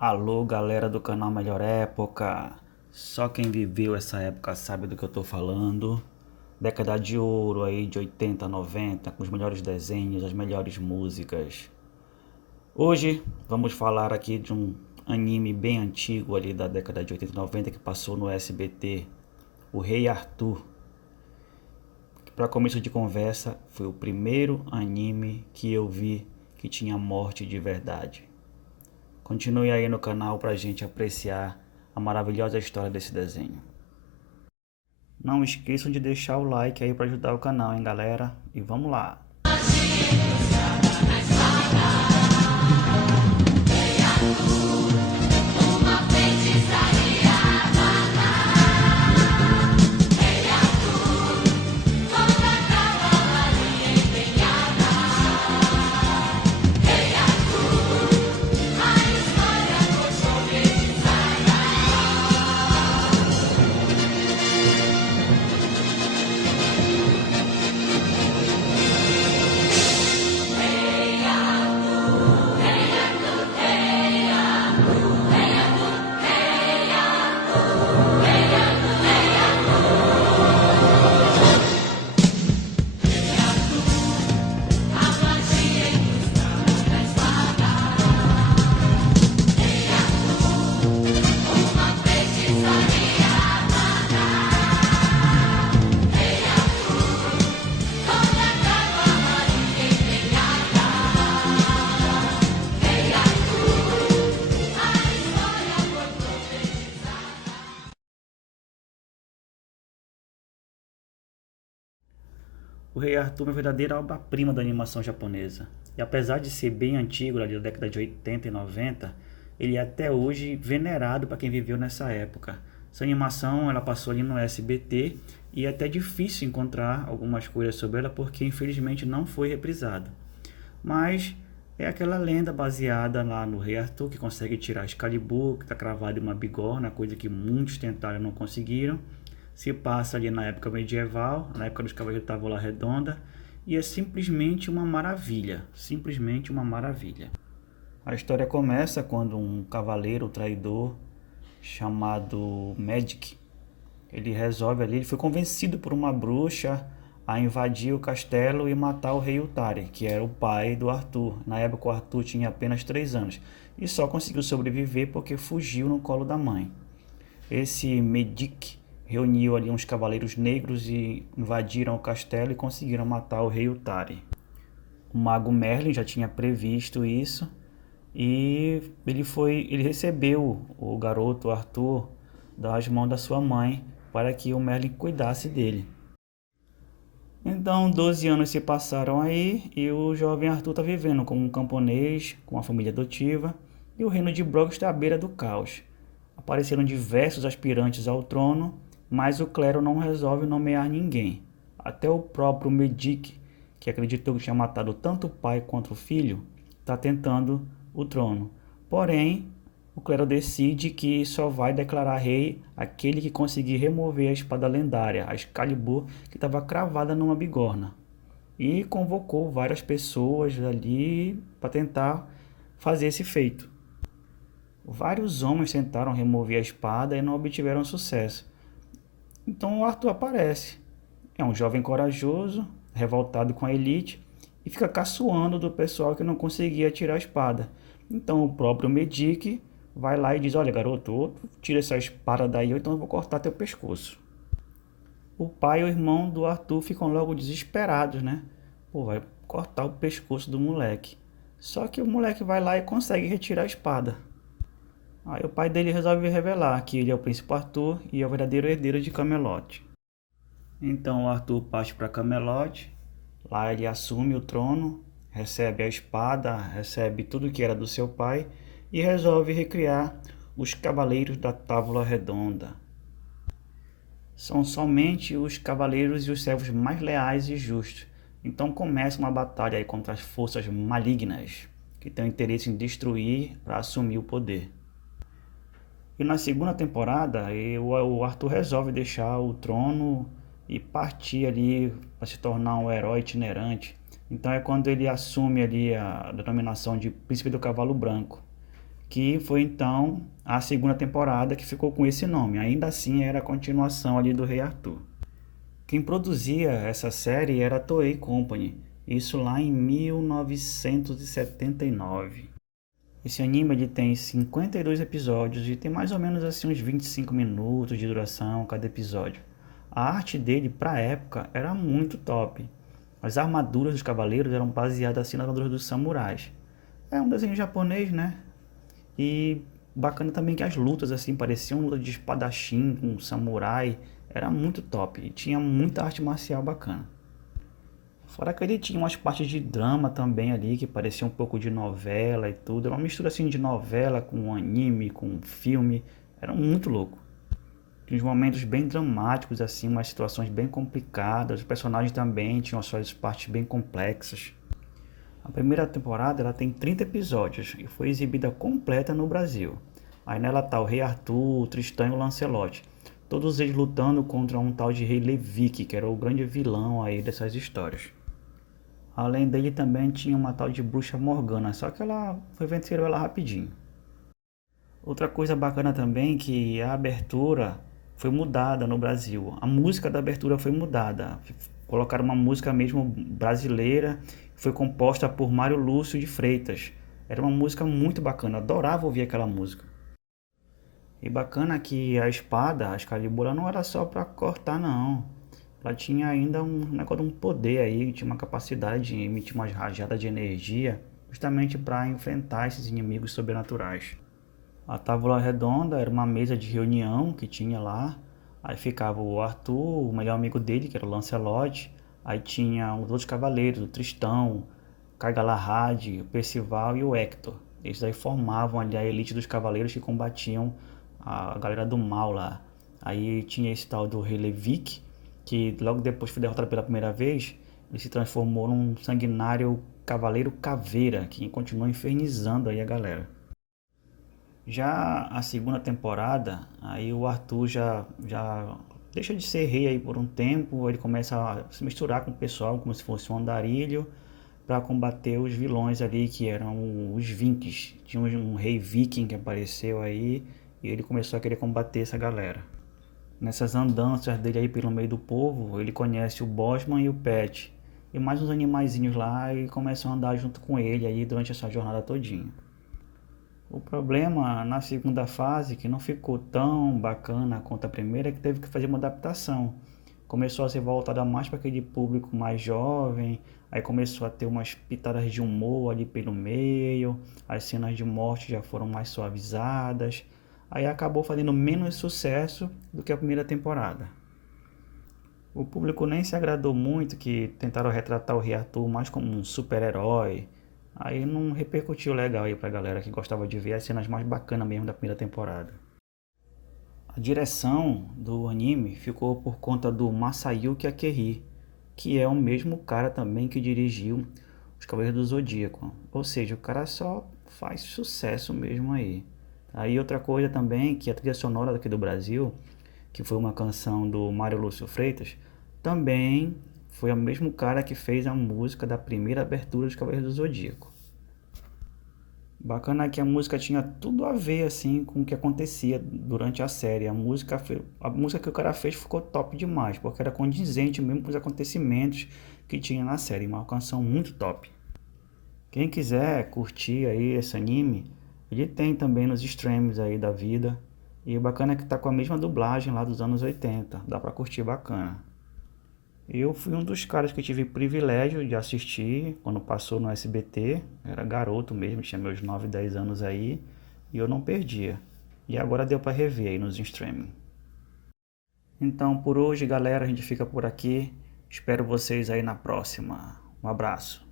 Alô, galera do canal Melhor Época. Só quem viveu essa época sabe do que eu tô falando. Década de ouro aí de 80, 90, com os melhores desenhos, as melhores músicas. Hoje vamos falar aqui de um anime bem antigo ali da década de 80 e 90 que passou no SBT, o Rei Arthur. Para começo de conversa, foi o primeiro anime que eu vi que tinha morte de verdade. Continue aí no canal pra gente apreciar a maravilhosa história desse desenho. Não esqueçam de deixar o like aí para ajudar o canal, hein, galera? E vamos lá! O Rei Arthur é uma verdadeira obra-prima da animação japonesa. E apesar de ser bem antigo, ali da década de 80 e 90, ele é até hoje venerado para quem viveu nessa época. Essa animação ela passou ali no SBT e é até difícil encontrar algumas coisas sobre ela porque infelizmente não foi reprisada. Mas é aquela lenda baseada lá no Rei Arthur que consegue tirar Excalibur, que está cravado em uma bigorna, coisa que muitos tentaram e não conseguiram. Se passa ali na época medieval, na época dos Cavaleiros da Távola Redonda, e é simplesmente uma maravilha, simplesmente uma maravilha. A história começa quando um cavaleiro traidor chamado Magic, ele resolve ali, ele foi convencido por uma bruxa a invadir o castelo e matar o rei Utari, que era o pai do Arthur. Na época o Arthur tinha apenas 3 anos e só conseguiu sobreviver porque fugiu no colo da mãe. Esse Medic reuniu ali uns cavaleiros negros e invadiram o castelo e conseguiram matar o rei Utari. O mago Merlin já tinha previsto isso e ele recebeu o garoto Arthur das mãos da sua mãe para que o Merlin cuidasse dele. Então, 12 anos se passaram aí e o jovem Arthur está vivendo como um camponês, com uma família adotiva, e o reino de Brogg está à beira do caos. Apareceram diversos aspirantes ao trono, mas o clero não resolve nomear ninguém. Até o próprio Medic, que acreditou que tinha matado tanto o pai quanto o filho, está tentando o trono. Porém, o clero decide que só vai declarar rei aquele que conseguir remover a espada lendária, a Excalibur, que estava cravada numa bigorna. E convocou várias pessoas ali para tentar fazer esse feito. Vários homens tentaram remover a espada e não obtiveram sucesso. Então o Arthur aparece. É um jovem corajoso, revoltado com a elite, e fica caçoando do pessoal que não conseguia tirar a espada. Então o próprio Medic vai lá e diz: Olha, garoto, tira essa espada daí, ou então eu vou cortar teu pescoço. O pai e o irmão do Arthur ficam logo desesperados, né? Pô, vai cortar o pescoço do moleque. Só que o moleque vai lá e consegue retirar a espada. Aí o pai dele resolve revelar que ele é o príncipe Arthur e é o verdadeiro herdeiro de Camelot. Então o Arthur parte para Camelot, lá ele assume o trono, recebe a espada, recebe tudo que era do seu pai e resolve recriar os Cavaleiros da Távola Redonda. São somente os cavaleiros e os servos mais leais e justos. Então começa uma batalha aí contra as forças malignas, que têm interesse em destruir para assumir o poder. E na segunda temporada, o Arthur resolve deixar o trono e partir ali para se tornar um herói itinerante. Então é quando ele assume ali a denominação de Príncipe do Cavalo Branco, que foi então a segunda temporada que ficou com esse nome. Ainda assim era a continuação ali do Rei Arthur. Quem produzia essa série era a Toei Company, isso lá em 1979. Esse anime ele tem 52 episódios e tem mais ou menos assim uns 25 minutos de duração cada episódio. A arte dele para a época era muito top. As armaduras dos cavaleiros eram baseadas assim nas armaduras dos samurais. É um desenho japonês, né? E bacana também que as lutas assim pareciam luta de espadachim com samurai, era muito top e tinha muita arte marcial bacana. Fora que ele tinha umas partes de drama também ali, que parecia um pouco de novela e tudo. Era uma mistura assim de novela com anime, com filme. Era muito louco. Tinha uns momentos bem dramáticos, assim, umas situações bem complicadas. Os personagens também tinham as suas partes bem complexas. A primeira temporada ela tem 30 episódios e foi exibida completa no Brasil. Aí nela tá o Rei Arthur, o Tristão e o Lancelot. Todos eles lutando contra um tal de Rei Levique, que era o grande vilão aí dessas histórias. Além dele também tinha uma tal de Bruxa Morgana, só que ela foi vencendo ela rapidinho. Outra coisa bacana também é que a abertura foi mudada no Brasil. A música da abertura foi mudada. Colocaram uma música mesmo brasileira, foi composta por Mário Lúcio de Freitas. Era uma música muito bacana, adorava ouvir aquela música. E bacana que a espada, a Excalibur, ela não era só para cortar não. Ela tinha ainda um negócio de um poder aí, tinha uma capacidade de emitir umas rajadas de energia, justamente para enfrentar esses inimigos sobrenaturais. A tábua redonda era uma mesa de reunião que tinha lá. Aí ficava o Arthur, o melhor amigo dele, que era o Lancelot. Aí tinha os outros cavaleiros, o Tristão, Kai Galahad, o Percival e o Hector. Eles aí formavam ali a elite dos cavaleiros que combatiam a galera do mal lá. Aí tinha esse tal do Rei Levique, que logo depois foi derrotado pela primeira vez. Ele se transformou num sanguinário cavaleiro caveira, que continuou infernizando aí a galera. Já a segunda temporada, aí o Arthur já deixa de ser rei aí por um tempo, ele começa a se misturar com o pessoal como se fosse um andarilho para combater os vilões ali que eram os Vinks. Tinha um rei viking que apareceu aí e ele começou a querer combater essa galera. Nessas andanças dele aí pelo meio do povo, ele conhece o Bosman e o Pet e mais uns animaizinhos lá e começam a andar junto com ele aí durante essa jornada todinha. O problema na segunda fase, que não ficou tão bacana quanto a primeira, é que teve que fazer uma adaptação. Começou a ser voltada mais para aquele público mais jovem, aí começou a ter umas pitadas de humor ali pelo meio, as cenas de morte já foram mais suavizadas, aí acabou fazendo menos sucesso do que a primeira temporada. O público nem se agradou muito, que tentaram retratar o Rei Arthur mais como um super-herói. Aí não repercutiu legal aí pra galera que gostava de ver as cenas mais bacanas mesmo da primeira temporada. A direção do anime ficou por conta do Masayuki Akeri, que é o mesmo cara também que dirigiu Os Cavaleiros do Zodíaco. Ou seja, o cara só faz sucesso mesmo aí. Aí outra coisa também, que a trilha sonora daqui do Brasil, que foi uma canção do Mário Lúcio Freitas, também foi o mesmo cara que fez a música da primeira abertura dos Cavaleiros do Zodíaco. Bacana que a música tinha tudo a ver assim com o que acontecia durante a série. A música que o cara fez ficou top demais, porque era condizente mesmo com os acontecimentos que tinha na série. Uma canção muito top. Quem quiser curtir aí esse anime, ele tem também nos streams aí da vida. E o bacana é que tá com a mesma dublagem lá dos anos 80. Dá pra curtir bacana. Eu fui um dos caras que tive privilégio de assistir quando passou no SBT. Era garoto mesmo, tinha meus 9, 10 anos aí. E eu não perdia. E agora deu pra rever aí nos streaming. Então por hoje, galera, a gente fica por aqui. Espero vocês aí na próxima. Um abraço.